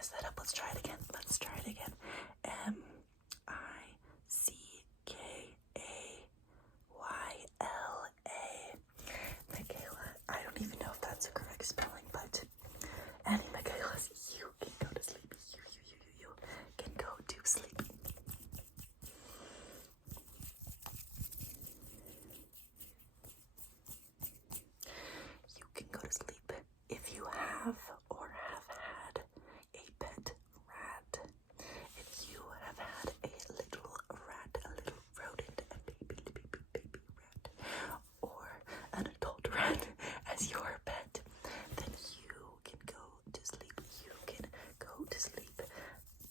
mess that up. Let's try it again. Michaela. Michaela. I don't even know if that's a correct spelling, but any Michaelas, you can go to sleep. You can go to sleep. You can go to sleep if you have or have had a pet rat. If you have had a little rat, a little rodent, a baby rat, or an adult rat as your pet, then you can go to sleep. You can go to sleep.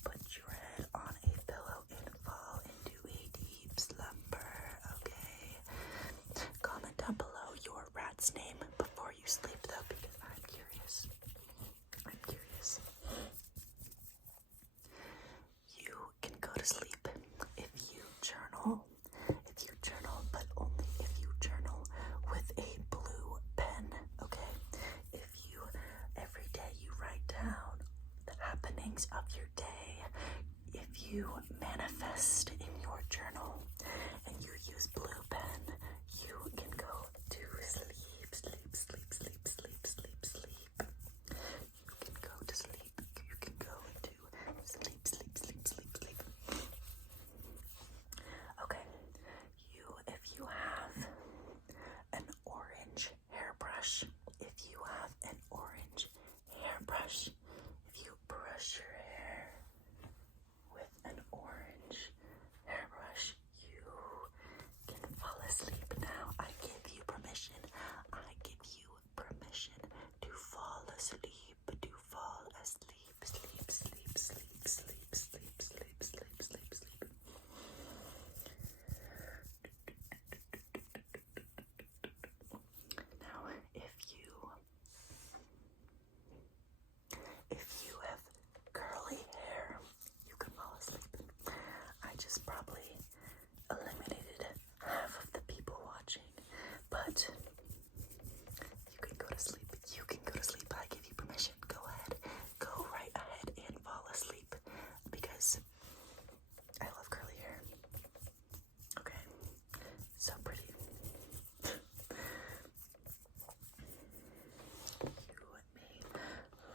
Put your head on a pillow and fall into a deep slumber, okay? Comment down below your rat's name before you sleep, though, because I'm curious. You can go to sleep if you journal, but only if you journal with a blue pen, okay? If you, every day you write down the happenings of your day, if you manifest in your journal and you use blue pen, you can go to sleep. You can go to sleep. You can go to sleep. Okay, if you have an orange hairbrush, if you brush your hair with an orange hairbrush, you can fall asleep now. I give you permission to fall asleep, sleep. Now, if you have curly hair, you can fall asleep. I just probably eliminated half of the people watching, but you can go to sleep. I give you permission. Go right ahead and fall asleep because I love curly hair. Okay, so pretty. You may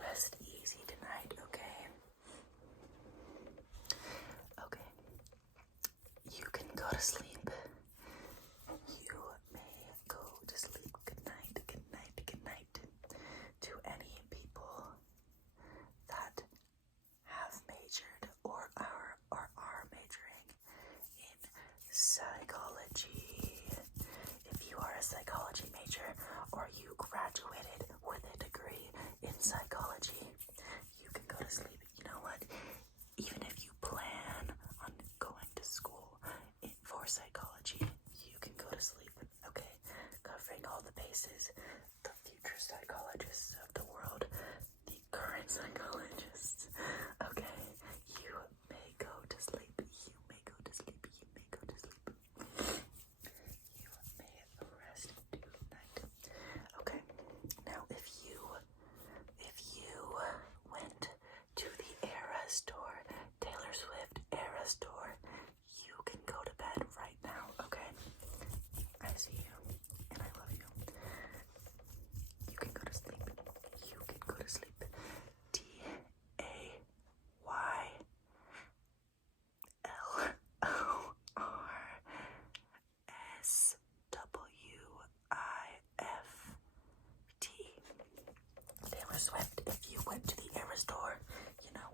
rest easy tonight, okay? Okay. You can go to sleep. You may go to sleep. Good night. To any people that have majored or are majoring in psychology. If you are a psychology major or you graduated with a degree in psychology, you can go to sleep. You know what? Even if you plan on going to school for psychology, you can go to sleep, okay? Covering all the bases, the future psychologists of the world, the current psychologists, okay? You may go to sleep. You may rest tonight. Okay, now if you went to the Eras store, Taylor Swift Eras store, you can go to bed right now, okay? I see you, and I love you. You can go to sleep. Taylor Swift, if you went to the Eras store, you know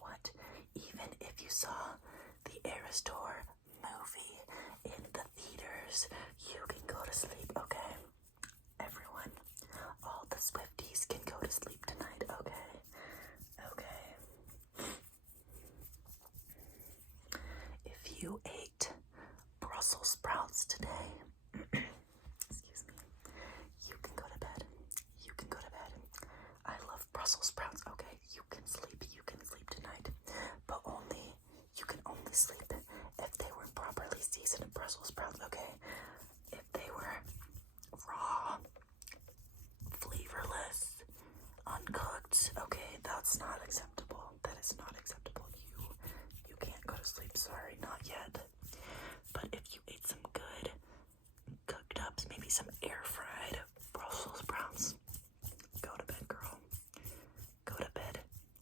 what? Even if you saw the Eras store movie in the theaters, you can go to sleep, okay? Everyone, all the Swifties can go to sleep tonight, okay? If you ate Brussels sprouts today, excuse me, you can go to bed. I love Brussels sprouts, okay? You can sleep tonight, but you can only sleep if they were properly seasoned Brussels sprouts, okay? If they were raw, flavorless, uncooked, That's not acceptable. That is not acceptable. You can't go to sleep. Sorry, not yet. But if you ate some good cooked ups, maybe some air fried Brussels sprouts, go to bed, girl. Go to bed.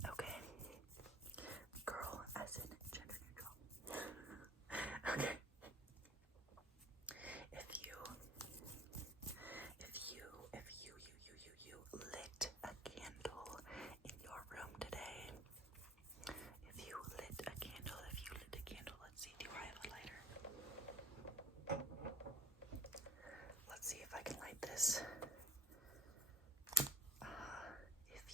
Okay. Girl, as in gender neutral. Okay. If you lit a candle in your room today, if you lit a candle, let's see, do I have a lighter? Let's see if I can light this. If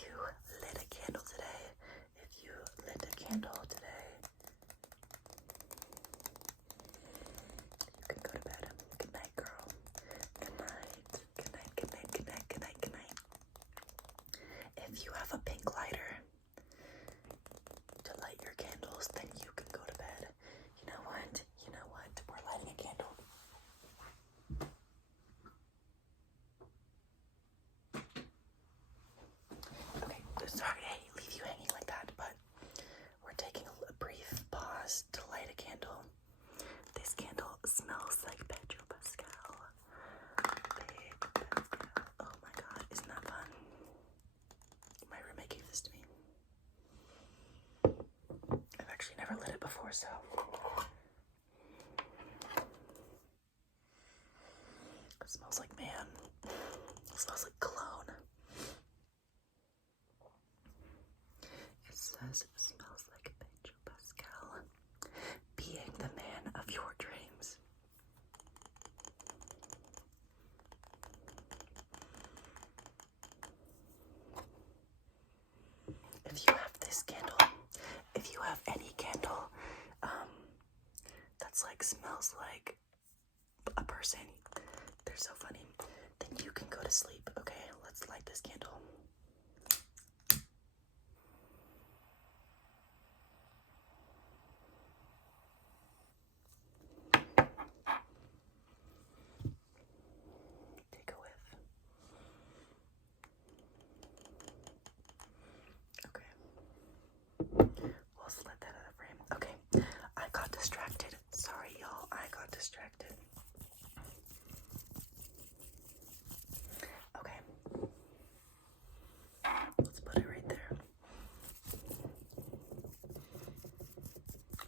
you lit a candle today, you can go to bed. Good night, girl. Good night. Good night, good night, good night, good night, good night. If you have a pink lighter to light your candles, then you can go to bed. You know what? We're lighting a candle. Okay, sorry to leave you hanging like that, but we're taking a brief pause to light a candle. This candle smells like Pedro Pascal. Oh my god, isn't that fun? My roommate gave this to me. I've actually never lit it before, so. It smells like man. It smells like cologne. It says it smells like Pedro Pascal. Being the man of your dreams. If you have this candle, if you have any candle that's like smells like a person, they're so funny, then you can go to sleep. Okay, let's light this candle. Take a whiff. Okay. We'll just let that out of frame. Okay. I got distracted. Sorry, y'all. I got distracted. Okay. Let's put it right there.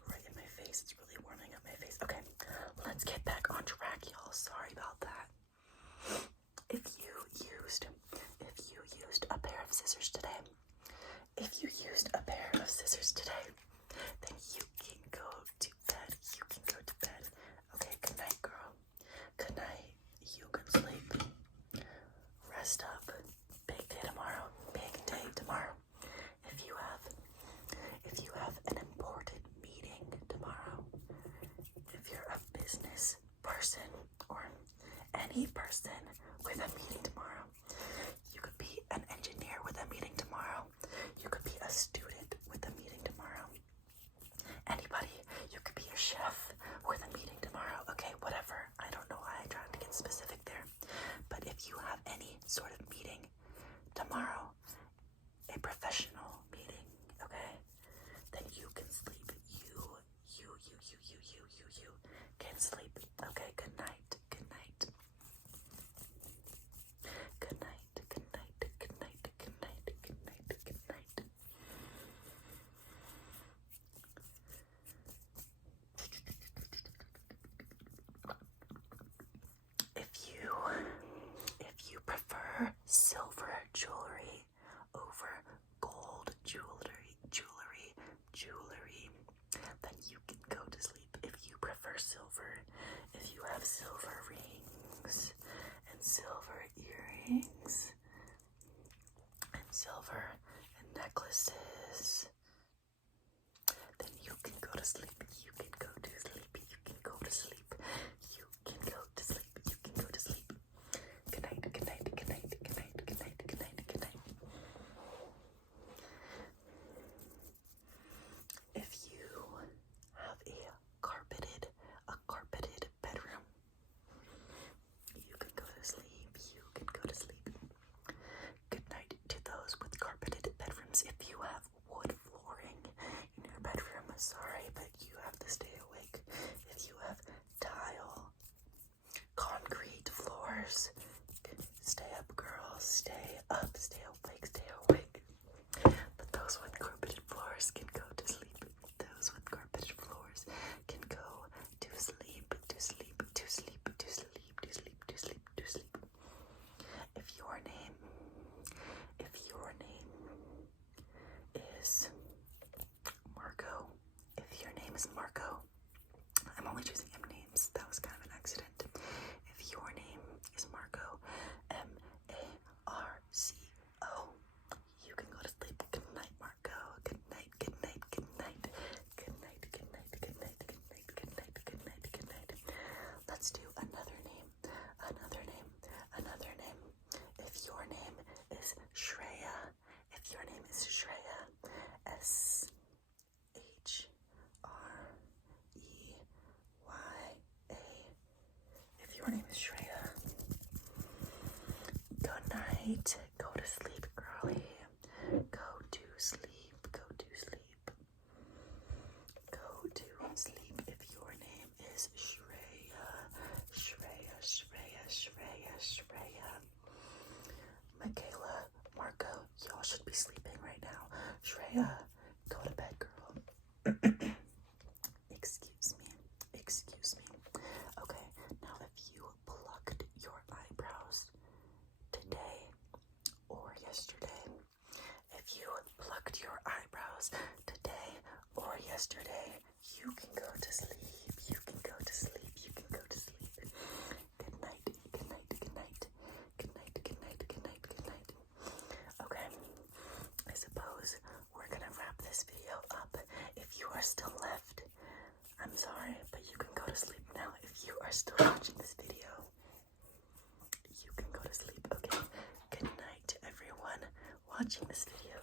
Right in my face. It's really warming up my face. Okay. Let's get back on track, y'all. Sorry about that. If you used a pair of scissors today, then you can go to bed. Okay, good night, girl. Good night. You can sleep. Rest up. Big day tomorrow. If you have an important meeting tomorrow, if you're a business person or any person with a meeting tomorrow, you could be an engineer with a meeting tomorrow. You could be a student with a meeting tomorrow. Anybody, you could be a chef with a meeting tomorrow. Okay, whatever. I don't know why I tried to get specific there. But if you have any sort of meeting tomorrow, a professional meeting, okay, then you can sleep. You can sleep. Okay, good night. Good night. Good night. Good night. Good night. Good night. Good night. Good night. If you prefer silver jewelry over gold jewelry, then you can go to sleep. If you prefer silver, if you have silver rings and silver earrings and silver and necklaces, then you can go to sleep. You can go to sleep. You can go to sleep. You can go to sleep. You can go to sleep. Good night. Good night. Good night. Good night. Good night. Good night. Good night. If you have a carpeted bedroom, you can go to sleep. floors. Stay up, girls. Stay up. Stay awake. Stay awake. But those with carpeted floors can go to sleep. Those with carpeted floors can go to sleep. To sleep. To sleep. To sleep. To sleep. To sleep. To sleep. If your name is Marco, if your name is Marco, I'm only choosing M names. That was kind of an accident. If your name is Marco, Marco, you can go to sleep. Good night, Marco. Good night, good night, good night. Good night, good night, good night, good night, good night, good night, good night. Let's do another name. Another name. Another name. If your name is Shreya, if your name is Shreya, Shreya. If your name is Shreya, good night. Go to sleep, girlie. Go to sleep. Go to sleep. Go to sleep. If your name is Shreya, Shreya, Shreya, Shreya, Shreya. Michaela, Marco, y'all should be sleeping right now. Shreya, go to bed, girl. Excuse me. Excuse me. Okay, now if you plucked your eyebrows today or yesterday, if you plucked your eyebrows today or yesterday, you can go to sleep. You can go to sleep. You can go to sleep. Good night. Good night. Good night. Good night. Good night. Good night. Good night. Okay. I suppose we're gonna wrap this video up. If you are still left, I'm sorry, but you can go to sleep now. If you are still watching this video, you can go to sleep. Okay. Good night, everyone watching this video.